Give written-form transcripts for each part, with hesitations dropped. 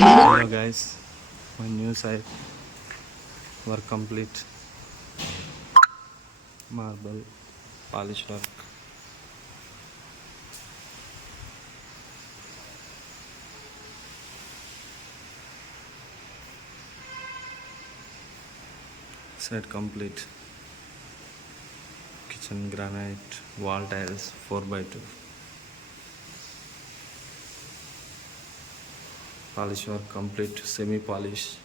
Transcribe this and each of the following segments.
Hello guys, my new site work complete. Marble polish work. Site complete. Kitchen granite, wall tiles 4x2. Polish work complete. Semi polish.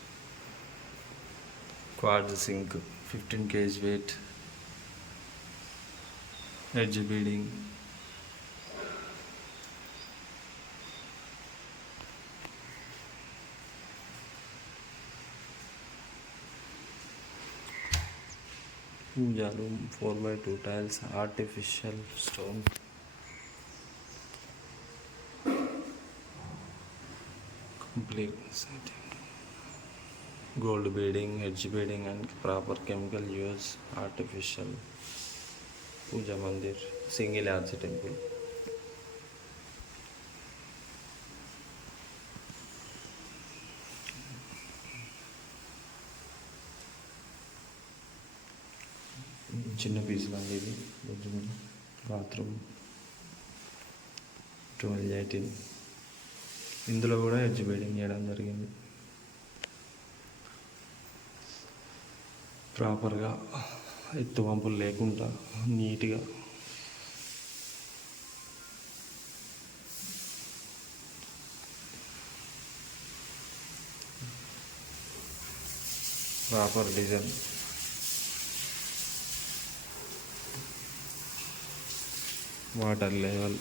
Quartz sink 15 kg weight. Edge beading. Puja room 4x2 tiles, artificial stone. Complete setting. Gold beading, edge beading and proper chemical use. Artificial. Puja Mandir, single arch temple. చిన్న పీసులు అండి ఇది bedroom bathroom 12-18. ఇందులో కూడా edge bedding చేయడం జరిగింది. ప్రాపర్గా ఎత్తు వంపులు లేకుండా నీట్గా proper design. Water level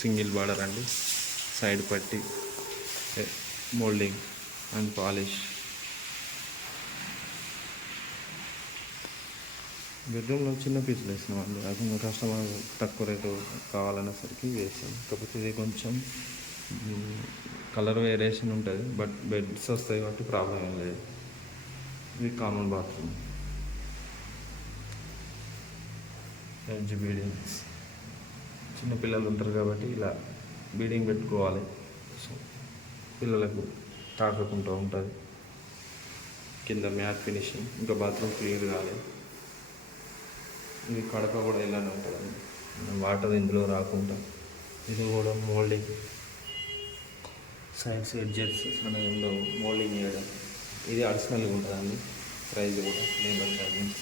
single border అండి. సైడ్ పట్టి మోల్డింగ్ అండ్ పాలిష్. బెడ్రూమ్లో చిన్న పీసులు వేసినాం అండి. అది కస్టమర్ తక్కువ రేటు కావాలనేసరికి వేసాం. కాకపోతే ఇది కొంచెం కలర్ వేరియేషన్ ఉంటుంది, బట్ బెడ్స్ వస్తాయి కాబట్టి ప్రాబ్లం ఏం లేదు. ఇది కామన్ బాత్రూమ్. ఎడ్జ్ బీడింగ్స్ చిన్నపిల్లలు ఉంటారు కాబట్టి ఇలా బీడింగ్ పెట్టుకోవాలి, సో పిల్లలకు తాకకుండా ఉంటుంది. కింద మ్యాట్ ఫినిషింగ్. ఇంకా బాత్రూమ్ క్లియర్ కాలేదు. ఇది కడప కూడా ఇలానే ఉంటుందండి, వాటర్ ఇందులో రాకుండా. ఇది కూడా మోల్డింగ్. సైడ్స్ ఎడ్జెస్ అనేది ఉండవు, మోల్డింగ్ చేయడం. ఇది అడిషనల్గా ఉంటుందండి. ప్రైస్ కూడా లేబర్ ఛార్జెస్.